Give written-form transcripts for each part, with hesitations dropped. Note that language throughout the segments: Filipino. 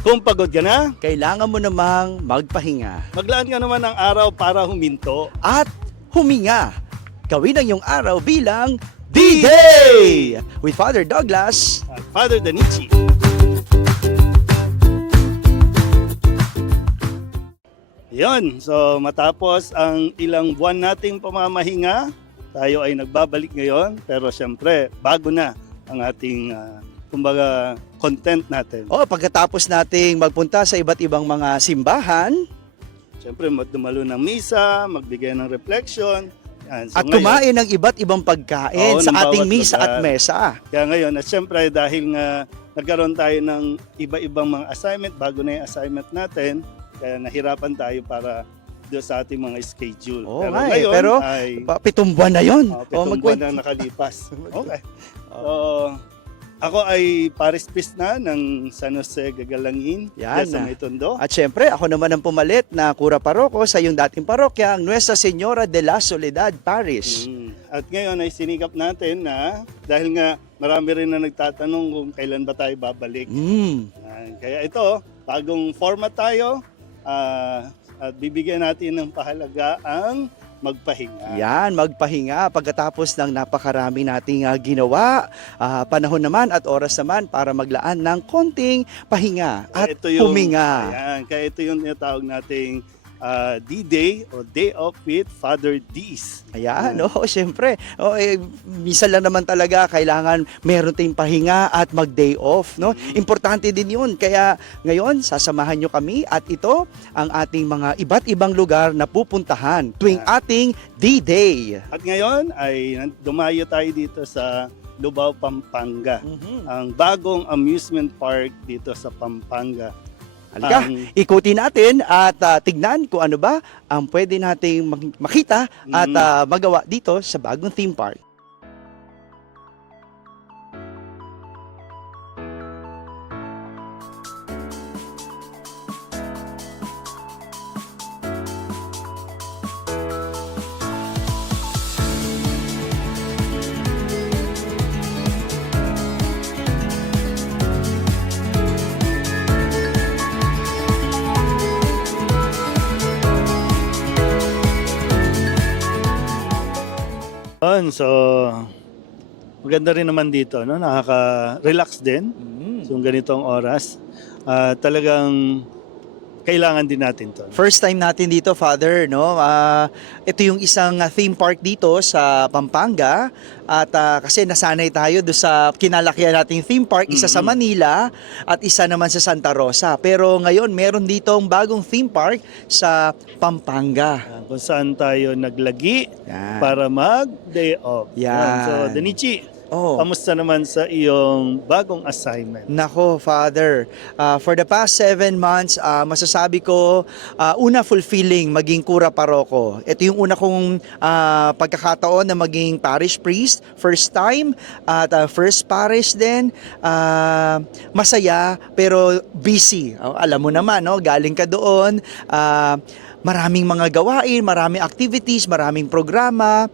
Kung pagod ka na, kailangan mo namang magpahinga maglaan ka naman ng araw para huminto. at huminga. Gawin ang iyong araw bilang D-Day! With Father Douglas. At Father Danichi. Yon, so matapos ang ilang buwan nating pamamahinga, tayo ay nagbabalik ngayon. Pero siyempre, bago na ang ating kumbaga content natin. Pagkatapos nating magpunta sa iba't ibang mga simbahan Siyempre, dumalo ng misa, magbigay ng reflection. Yan. So at kumain ng iba't ibang pagkain Oo, sa ng ating bawat misa lugar. at mesa. Kaya ngayon, at siyempre dahil nga nagkaroon tayo ng iba-ibang mga assignment, bago na yung assignment natin, kaya nahirapan tayo para doon sa ating mga schedule. Oo pero nga eh, ngayon pero ay 7 buwan na yun. 7 buwan na nakalipas. Okay. So, ako ay Paris Priest na ng San Jose Gagalangin, Yan. dyan sa May Tondo. At syempre, ako naman ang pumalit na kura paroko sa iyong dating parokya, ang Nuestra Señora de la Soledad Parish. At ngayon ay sinikap natin na dahil nga marami rin na nagtatanong kung kailan ba tayo babalik. Kaya ito, bagong format tayo at bibigyan natin ng pahalaga ang magpahinga. Yan, magpahinga pagkatapos ng napakarami nating ginawa. Panahon naman at oras naman para maglaan ng konting pahinga at huminga. Ayan, kaya ito yung tinatawag nating D-Day o Day Off with Father D's. Ayan, syempre. Minsan lang naman talaga kailangan meron tayong pahinga at mag-day off, no? Importante din 'yun. Kaya ngayon, sasamahan nyo kami at ito ang ating mga iba't ibang lugar na pupuntahan tuwing ating D-Day. At ngayon ay dumayo tayo dito sa Lubao, Pampanga. Ang bagong amusement park dito sa Pampanga. Halika, ikutin natin at tignan kung ano ba ang pwede nating makita at magawa dito sa bagong theme park. So, maganda rin naman dito, no? Nakaka-relax din. So, ganitong oras. Talagang kailangan din natin to. First time natin dito, Father, no? Ito yung isang theme park dito sa Pampanga at kasi nasanay tayo do sa kinalakihan nating theme park, isa sa Manila at isa naman sa Santa Rosa. Pero ngayon, meron ditong bagong theme park sa Pampanga. Kung saan tayo naglagi Yan. para mag-day off. Yan. So, Danichi, kamusta naman sa iyong bagong assignment? Nako, Father, for the past 7 months, masasabi ko, una fulfilling maging kura paroko. Ito yung una kong pagkakataon na maging parish priest, first time, at first parish din. Masaya, pero busy. Alam mo naman, no? Galing ka doon, maraming mga gawain, maraming activities, maraming programa.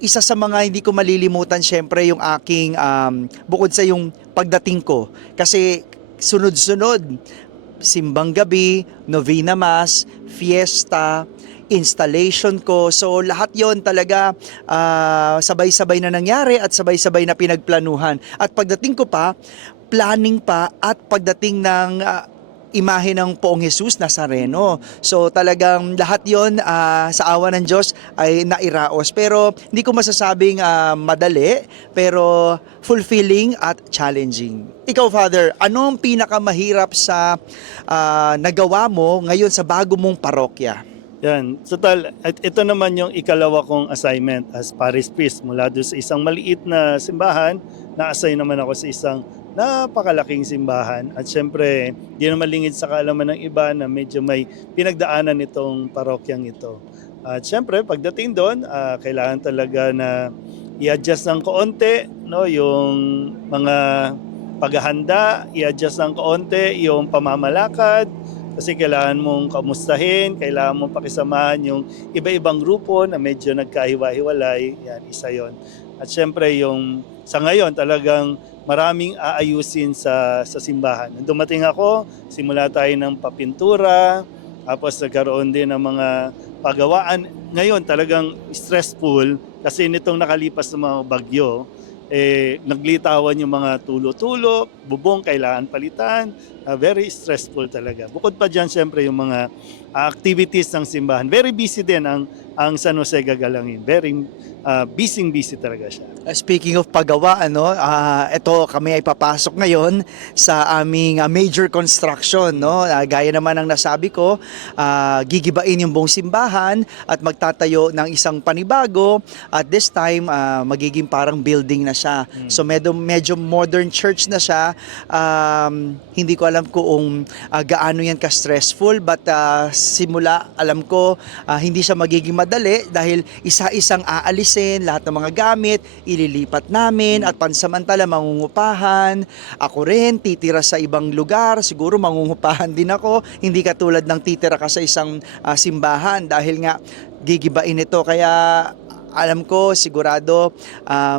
Isa sa mga hindi ko malilimutan syempre yung aking bukod sa yung pagdating ko. Kasi sunod-sunod, simbang gabi, novena mass, fiesta, installation ko. So lahat yon talaga sabay-sabay na nangyari at sabay-sabay na pinagplanuhan. At pagdating ko pa, planning pa at pagdating ng imahe ng Poong Jesus Nazareno. So talagang lahat yon sa awa ng Diyos ay nairaos. Pero hindi ko masasabing madali, pero fulfilling at challenging. Ikaw, Father, ano ang pinakamahirap sa nagawa mo ngayon sa bago mong parokya? Yan. So, ito naman yung ikalawa kong assignment as parish priest. Mula doon sa isang maliit na simbahan, na-assign naman ako sa isang napakalaking simbahan. At syempre, di naman lingid sa kaalaman ng iba na medyo may pinagdaanan itong parokyang ito. At syempre, pagdating doon, kailangan talaga na i-adjust ng kaunti, no, yung mga paghahanda, i-adjust ng kaunti yung pamamalakad, kasi kailangan mong kamustahin, kailangan mong pakisamahan yung iba-ibang grupo na medyo nagkahiwa-hiwalay. Yan, isa yon. At syempre, yung sa ngayon talagang maraming aayusin sa simbahan. Nung dumating ako, simula tayo ng papintura, tapos nagkaroon din ng mga pagawaan. Ngayon talagang stressful kasi nitong nakalipas na mga bagyo, naglitawan yung mga tulo-tulo, bubong kailangan palitan, very stressful talaga. Bukod pa dyan, syempre yung mga activities ng simbahan. Very busy din ang San Jose Gagalangin. Very busy talaga siya. Speaking of paggawa, ito kami ay papasok ngayon sa aming major construction, no? Gaya naman ng nasabi ko, gigibain yung buong simbahan at magtatayo ng isang panibago. At this time, magiging parang building na siya. So medyo modern church na siya. Hindi ko alam kung gaano yan ka-stressful, but simula alam ko hindi siya magiging madali dahil isa-isang aalisin lahat ng mga gamit, ililipat namin at pansamantala mangungupahan. Ako rin, titira sa ibang lugar, siguro mangungupahan din ako, hindi katulad ng titira ka sa isang simbahan dahil nga gigibain ito. Kaya alam ko, sigurado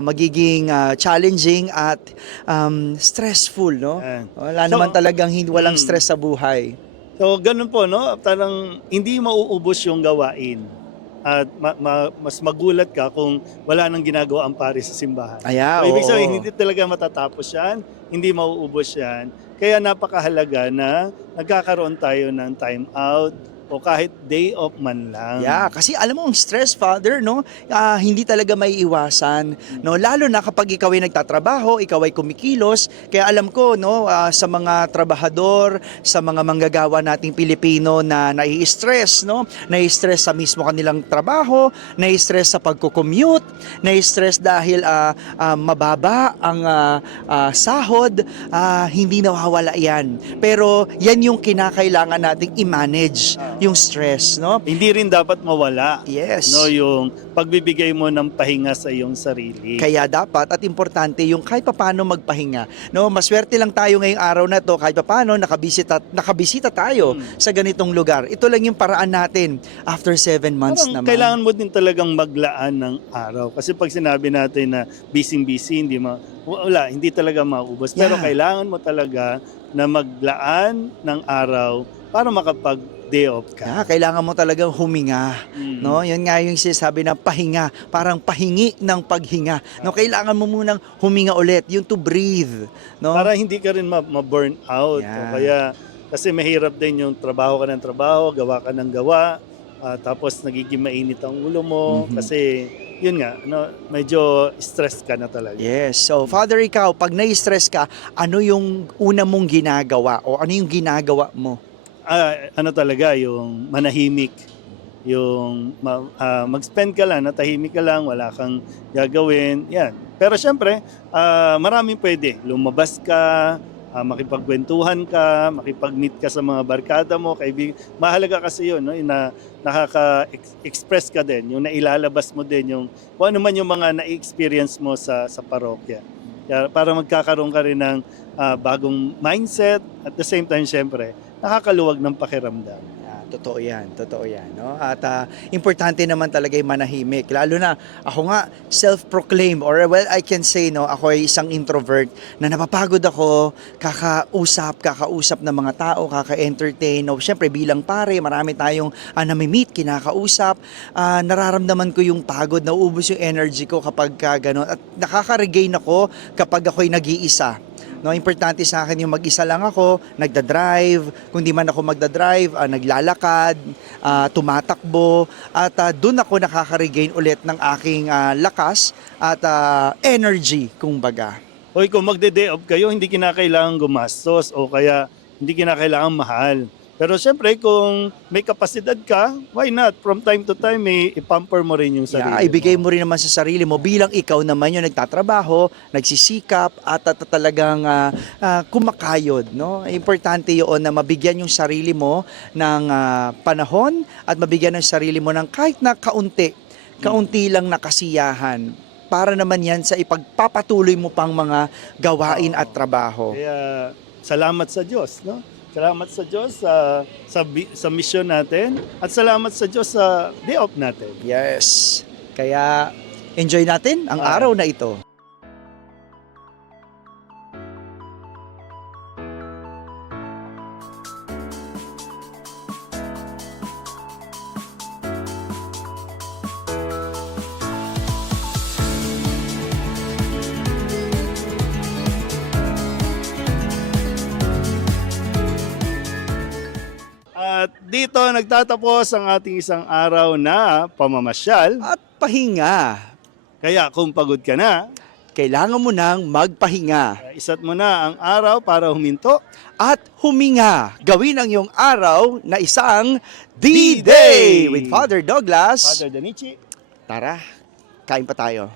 magiging challenging at stressful, no? Wala naman talagang walang stress sa buhay. So, ganun po, no? Parang hindi mauubos yung gawain. At mas magulat ka kung wala nang ginagawa ang pare sa simbahan. So, ibig sabihin, hindi talaga matatapos yan, hindi mauubos yan. Kaya napakahalaga na nagkakaroon tayo ng time out o kahit day off man lang. Yeah, kasi alam mo ang stress, Father, no? Hindi talaga may iwasan, no? Lalo na kapag ikaw ay nagtatrabaho, ikaw ay kumikilos. Kaya alam ko, no, sa mga trabahador, sa mga manggagawa nating Pilipino na nai-stress, no? Nai-stress sa mismo kanilang trabaho, nai-stress sa pagko-commute, nai-stress dahil mababa ang sahod, hindi nawawala yan. Pero yan yung kinakailangan nating i-manage, yung stress, no? Hindi rin dapat mawala. Yes. No, yung pagbibigay mo ng pahinga sa iyong sarili. Kaya dapat at importante yung kahit papaano magpahinga. No, maswerte lang tayo ngayong araw na to kahit papaano nakabisita tayo sa ganitong lugar. Ito lang yung paraan natin after 7 months Parang naman. kailangan mo din talagang maglaan ng araw. Kasi pag sinabi natin na busy, hindi talaga maubos. Pero Yeah. kailangan mo talaga na maglaan ng araw para makapag-day off ka. Kailangan mo talagang huminga. No, yun nga yung sinasabi ng pahinga, parang pahingi ng paghinga. No, kailangan mo munang huminga ulit, yung to breathe, no? Para hindi ka rin ma-burn out. Yeah. O kaya, kasi mahirap din yung trabaho ka ng trabaho, gawa ka ng gawa, tapos nagiging mainit ang ulo mo. Kasi, yun nga, no, medyo stress ka na talaga. Yes. So, Father, ikaw, pag na-stress ka, ano yung una mong ginagawa o ano yung ginagawa mo? Ano talaga, yung manahimik, yung mag-spend ka lang, natahimik ka lang, wala kang gagawin, yan. Pero syempre, maraming pwede. Lumabas ka, makipagkwentuhan ka, makipag-meet ka sa mga barkada mo, kaibigan. Mahalaga kasi yun, no? Yung nakaka-express ka din, yung nailalabas mo din, yung kung ano man yung mga na-experience mo sa parokya. Kaya para magkakaroon ka rin ng bagong mindset, at the same time, syempre, nakakaluwag ng pakiramdam. Totoo yan, no? At importante naman talaga yung manahimik. Lalo na ako nga self-proclaimed or well I can say no, ako ay isang introvert na napapagod ako kakausap ng mga tao, kaka-entertain. No, syempre bilang pare, marami tayong nami-meet, kinakausap. Nararamdaman ko yung pagod, nauubos yung energy ko kapag gano'n. At nakaka-regain ako kapag ako'y nag-iisa. No, importante sa akin yung mag-isa lang ako, nagda-drive, kung di man ako magda-drive, naglalakad, tumatakbo, at doon ako nakaka-regain ulit ng aking lakas at energy, kumbaga. Hoy, kung magde-day off kayo, hindi kinakailangan gumastos o kaya hindi kinakailangan mahal. Pero syempre, kung may kapasidad ka, why not? From time to time, i-pamper mo rin yung sarili Ibigay mo rin naman sa sarili mo bilang ikaw naman yung nagtatrabaho, nagsisikap at talagang kumakayod. No? Importante yun na mabigyan yung sarili mo ng panahon at mabigyan ng sarili mo ng kahit na kaunti lang na kasiyahan. Para naman yan sa ipagpapatuloy mo pang mga gawain at trabaho. Kaya salamat sa Diyos, no? Salamat sa Diyos sa mission natin at salamat sa Diyos sa day off natin. Yes. Kaya enjoy natin ang araw na ito. dito nagtatapos ang ating isang araw na pamamasyal. At pahinga. Kaya kung pagod ka na, Kailangan mo nang magpahinga isa't mo na ang araw para huminto. at huminga. Gawin ang iyong araw na isang D-Day with Father Douglas. Father Danichi. Tara, kain pa tayo.